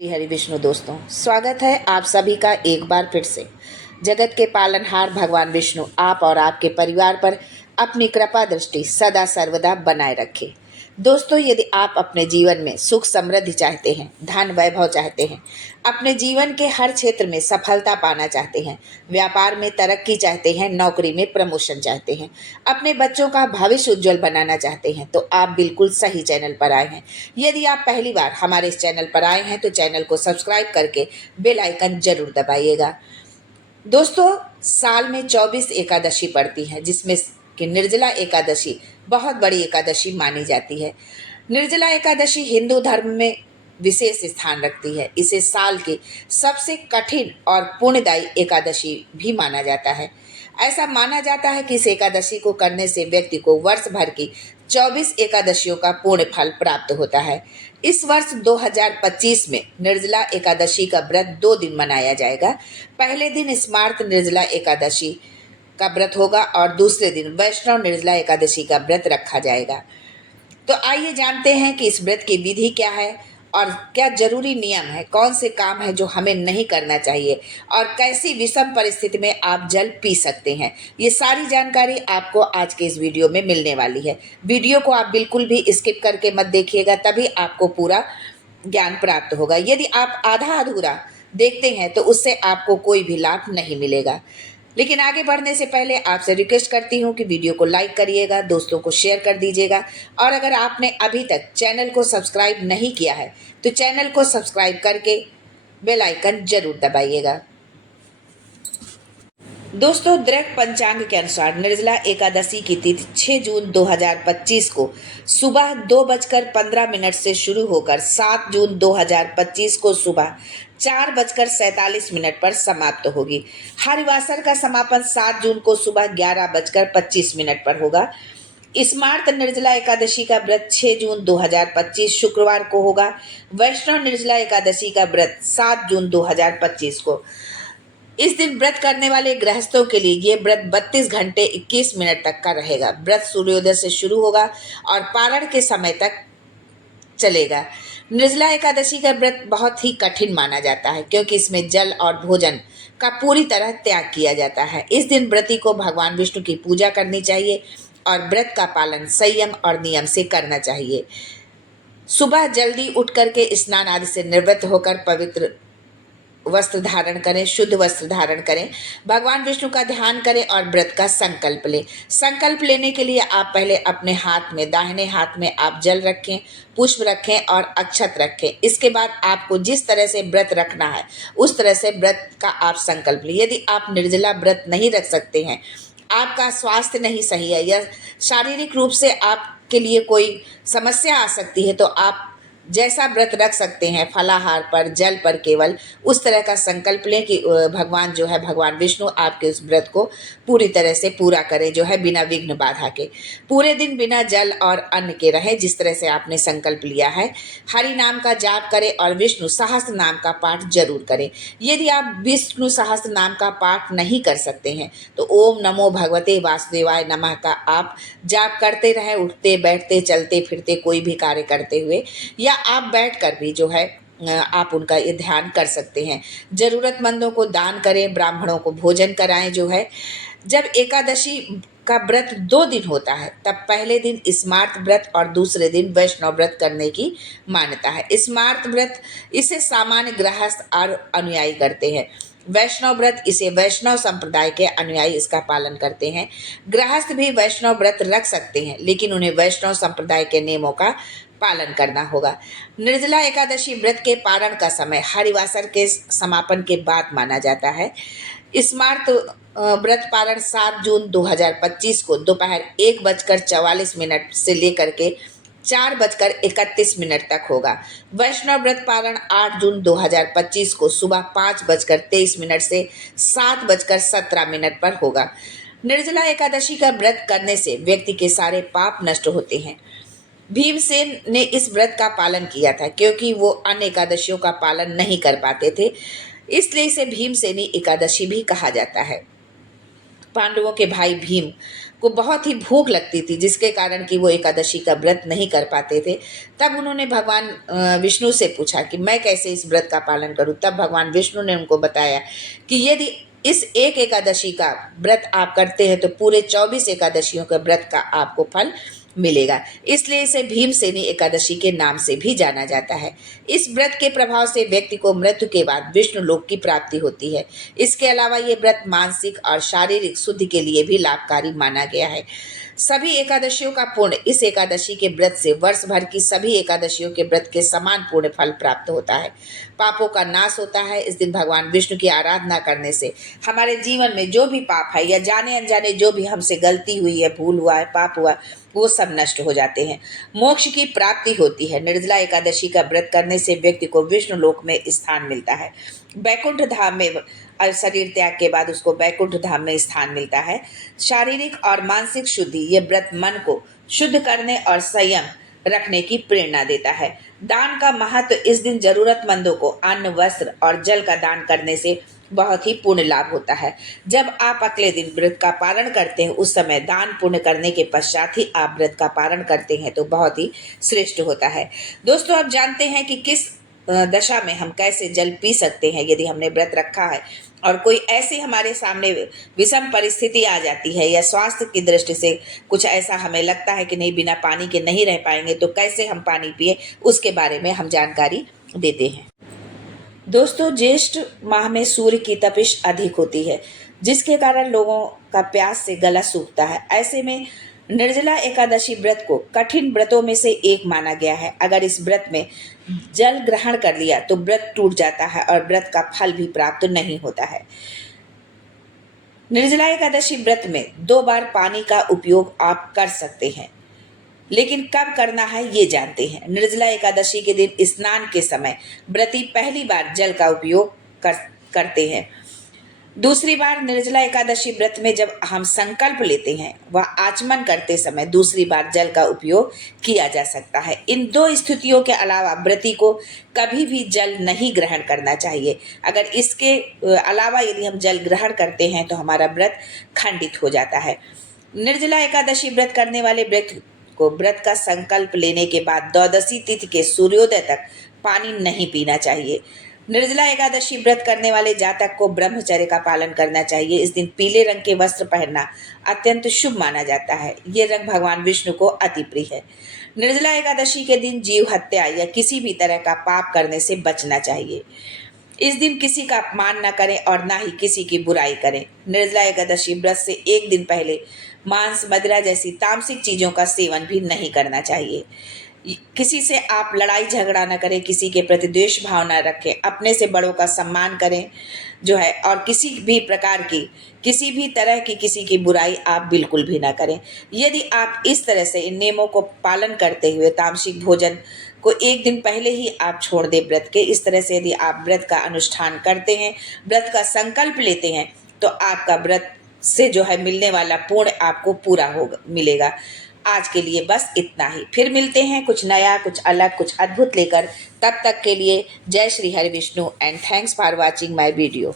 हरि विष्णु दोस्तों, स्वागत है आप सभी का एक बार फिर से। जगत के पालनहार भगवान विष्णु आप और आपके परिवार पर अपनी कृपा दृष्टि सदा सर्वदा बनाए रखे। दोस्तों, यदि आप अपने जीवन में सुख समृद्धि चाहते हैं, धन वैभव चाहते हैं, अपने जीवन के हर क्षेत्र में सफलता पाना चाहते हैं, व्यापार में तरक्की चाहते हैं, नौकरी में प्रमोशन चाहते हैं, अपने बच्चों का भविष्य उज्जवल बनाना चाहते हैं, तो आप बिल्कुल सही चैनल पर आए हैं। यदि आप पहली बार हमारे इस चैनल पर आए हैं तो चैनल को सब्सक्राइब करके बेल आइकन जरूर दबाइएगा। दोस्तों, साल में 24 एकादशी पड़ती हैं, जिसमें कि निर्जला एकादशी बहुत बड़ी एकादशी मानी जाती है। निर्जला एकादशी हिंदू धर्म में विशेष स्थान रखती है। इसे साल की सबसे कठिन और पुण्यदायी एकादशी भी माना जाता है। ऐसा माना जाता है कि इस एकादशी को करने से व्यक्ति को वर्ष भर की 24 एकादशियों का पूर्ण फल प्राप्त होता है। इस वर्ष 2025 में निर्जला एकादशी का व्रत 2 दिन मनाया जाएगा। पहले दिन स्मार्त निर्जला एकादशी का व्रत होगा और दूसरे दिन वैष्णव निर्जला एकादशी का व्रत रखा जाएगा। तो आइए जानते हैं कि इस व्रत की विधि क्या है और क्या जरूरी नियम है, कौन से काम है जो हमें नहीं करना चाहिए और कैसी विषम परिस्थिति में आप जल पी सकते हैं। ये सारी जानकारी आपको आज के इस वीडियो में मिलने वाली है। वीडियो को आप बिल्कुल भी स्किप करके मत देखिएगा, तभी आपको पूरा ज्ञान प्राप्त होगा। यदि आप आधा अधूरा देखते हैं तो उससे आपको कोई भी लाभ नहीं मिलेगा। लेकिन आगे बढ़ने से पहले आपसे रिक्वेस्ट करती हूँ कि वीडियो को लाइक करिएगा, दोस्तों को शेयर कर दीजिएगा और अगर आपने अभी तक चैनल को सब्सक्राइब नहीं किया है तो चैनल को सब्सक्राइब करके बेल आइकन जरूर दबाइएगा। दोस्तों, दृढ़ पंचांग के अनुसार निर्जला एकादशी की तिथि 6 जून 2025 को सुबह 2:15 से शुरू होकर 7 जून 2025 को सुबह 4:47 पर समाप्त होगी। हरिवासर का समापन 7 जून को सुबह 11:25 पर होगा। स्मार्त निर्जला एकादशी का व्रत 6 जून 2025 शुक्रवार को होगा। वैष्णव निर्जला एकादशी का व्रत 7 जून 2025 को। इस दिन व्रत करने वाले गृहस्थों के लिए ये व्रत 32 घंटे 21 मिनट तक का रहेगा। व्रत सूर्योदय से शुरू होगा और पारण के समय तक चलेगा। निर्जला एकादशी का व्रत बहुत ही कठिन माना जाता है क्योंकि इसमें जल और भोजन का पूरी तरह त्याग किया जाता है। इस दिन व्रती को भगवान विष्णु की पूजा करनी चाहिए और व्रत का पालन संयम और नियम से करना चाहिए। सुबह जल्दी उठ करके स्नान आदि से निवृत्त होकर पवित्र वस्त्र धारण करें, शुद्ध वस्त्र धारण करें, भगवान विष्णु का ध्यान करें और व्रत का संकल्प लें। संकल्प लेने के लिए आप पहले अपने हाथ में, दाहिने हाथ में आप जल रखें, पुष्प रखें और अक्षत रखें। इसके बाद आपको जिस तरह से व्रत रखना है उस तरह से व्रत का आप संकल्प लें। यदि आप निर्जला व्रत नहीं रख सकते हैं, आपका स्वास्थ्य नहीं सही है या शारीरिक रूप से आपके लिए कोई समस्या आ सकती है, तो आप जैसा व्रत रख सकते हैं, फलाहार पर, जल पर, केवल उस तरह का संकल्प लें कि भगवान जो है, भगवान विष्णु आपके उस व्रत को पूरी तरह से पूरा करें, जो है बिना विघ्न बाधा के। पूरे दिन बिना जल और अन्न के रहें जिस तरह से आपने संकल्प लिया है। हरि नाम का जाप करें और विष्णु सहस्त्र नाम का पाठ जरूर करें। यदि आप विष्णु सहस्त्र नाम का पाठ नहीं कर सकते हैं तो ओम नमो भगवते वासुदेवाय नमः का आप जाप करते रहें, उठते बैठते चलते फिरते कोई भी कार्य करते हुए, या आप बैठकर भी जो है आप उनका ये ध्यान कर सकते हैं। जरूरतमंदों को दान करें, ब्राह्मणों को भोजन कराएं। जो है जब एकादशी का व्रत 2 दिन होता है तब पहले दिन स्मार्त व्रत और दूसरे दिन वैष्णव व्रत करने की मान्यता है। स्मार्त व्रत इसे सामान्य गृहस्थ और अनुयायी करते हैं। वैष्णव व्रत इसे वैष्णव संप्रदाय के अनुयायी इसका पालन करते हैं। गृहस्थ भी वैष्णव व्रत रख सकते हैं लेकिन उन्हें वैष्णव संप्रदाय के नियमों का पालन करना होगा। निर्जला एकादशी व्रत के पारण का समय हरिवासर के समापन के बाद माना जाता है। स्मार्त व्रत पारण 7 जून 2025 को दोपहर 1:44 से लेकर के 4:31 तक होगा। वैष्णव व्रत पारण 8 जून 2025 को सुबह 5:23 से 7:17 पर होगा। निर्जला एकादशी का व्रत करने से व्यक्ति के सारे पाप नष्ट होते हैं। भीमसेन ने इस व्रत का पालन किया था क्योंकि वो अन्य एकादशियों का पालन नहीं कर पाते थे, इसलिए इसे भीमसेनी एकादशी भी कहा जाता है। पांडवों के भाई भीम को बहुत ही भूख लगती थी, जिसके कारण कि वो एकादशी का व्रत नहीं कर पाते थे। तब उन्होंने भगवान विष्णु से पूछा कि मैं कैसे इस व्रत का पालन करूं। तब भगवान विष्णु ने उनको बताया कि यदि इस एक एकादशी का व्रत आप करते हैं तो पूरे 24 एकादशियों के व्रत का आपको फल मिलेगा। इसलिए इसे भीमसेनी एकादशी के नाम से भी जाना जाता है। इस व्रत के प्रभाव से व्यक्ति को मृत्यु के बाद विष्णु लोक की प्राप्ति होती है। इसके अलावा ये व्रत मानसिक और शारीरिक शुद्धि के लिए भी लाभकारी माना गया है। सभी एकादशियों का पुण्य इस एकादशी के व्रत से वर्ष भर की सभी एकादशियों के व्रत के समान पुण्य फल प्राप्त होता है। पापों का नाश होता है। इस दिन भगवान विष्णु की आराधना करने से हमारे जीवन में जो भी पाप है या जाने अनजाने जो भी हमसे गलती हुई है, भूल हुआ है, पाप हुआ, वो सब नष्ट हो जाते हैं। मोक्ष की प्राप्ति होती है। निर्जला एकादशी का व्रत करने से व्यक्ति को विष्णु लोक में स्थान मिलता है। बैकुंठ धाम में शरीर त्याग के बाद उसको बैकुंठ धाम में स्थान मिलता है। शारीरिक और मानसिक शुद्धि ये व्रत मन को शुद्ध करने और संयम रखने की प्रेरणा देता है। दान का महत्व इस दिन जरूरतमंदों को अन्न, वस्त्र और जल का दान करने से बहुत ही पुण्य लाभ होता है। जब आप अगले दिन व्रत का पालन करते हैं, उस समय दान पुण्य करने के पश्चात ही आप व्रत का पालन करते हैं तो बहुत ही श्रेष्ठ होता है। दोस्तों, आप जानते हैं कि किस दशा में हम कैसे जल पी सकते हैं यदि हमने व्रत रखा है और कोई ऐसी हमारे सामने विषम परिस्थिति आ जाती है या स्वास्थ्य की दृष्टि से कुछ ऐसा हमें लगता है कि नहीं, बिना पानी के नहीं रह पाएंगे, तो कैसे हम पानी पिए, उसके बारे में हम जानकारी देते हैं। दोस्तों, ज्येष्ठ माह में सूर्य की तपिश अधिक होती है, जिसके कारण लोगों का प्यास से गला सूखता है। ऐसे में निर्जला एकादशी व्रत को कठिन व्रतों में से एक माना गया है। अगर इस व्रत में जल ग्रहण कर लिया तो व्रत टूट जाता है और व्रत का फल भी प्राप्त नहीं होता है। निर्जला एकादशी व्रत में 2 बार पानी का उपयोग आप कर सकते हैं, लेकिन कब करना है ये जानते हैं। निर्जला एकादशी के दिन स्नान के समय व्रती पहली बार जल का उपयोग करते हैं। दूसरी बार निर्जला एकादशी व्रत में जब हम संकल्प लेते हैं, वह आचमन करते समय दूसरी बार जल का उपयोग किया जा सकता है। इन 2 स्थितियों के अलावा व्रती को कभी भी जल नहीं ग्रहण करना चाहिए। अगर इसके अलावा यदि हम जल ग्रहण करते हैं तो हमारा व्रत खंडित हो जाता है। निर्जला एकादशी व्रत करने वाले व्यक्ति को व्रत का संकल्प लेने के बाद द्वादशी तिथि के सूर्योदय तक पानी नहीं पीना चाहिए। निर्जला एकादशी व्रत करने वाले जातक को ब्रह्मचर्य का पालन करना चाहिए। इस दिन पीले रंग के वस्त्र पहनना अत्यंत शुभ माना जाता है। ये रंग भगवान विष्णु को अति प्रिय है। निर्जला एकादशी के दिन जीव हत्या या किसी भी तरह का पाप करने से बचना चाहिए। इस दिन किसी का अपमान न करें और ना ही किसी की बुराई करें। निर्जला एकादशी व्रत से एक दिन पहले मांस, मदिरा जैसी तामसिक चीजों का सेवन भी नहीं करना चाहिए। किसी से आप लड़ाई झगड़ा न करें, किसी के प्रति द्वेष भाव न रखें, अपने से बड़ों का सम्मान करें जो है, और किसी भी प्रकार की किसी भी तरह की किसी की बुराई आप बिल्कुल भी ना करें। यदि आप इस तरह से इन नियमों को पालन करते हुए तामसिक भोजन को एक दिन पहले ही आप छोड़ दें व्रत के, इस तरह से यदि आप व्रत का अनुष्ठान करते हैं, व्रत का संकल्प लेते हैं, तो आपका व्रत से जो है मिलने वाला पुण्य आपको पूरा होगा मिलेगा। आज के लिए बस इतना ही। फिर मिलते हैं कुछ नया, कुछ अलग, कुछ अद्भुत लेकर। तब तक के लिए जय Shri Hari Vishnu and thanks for watching my video.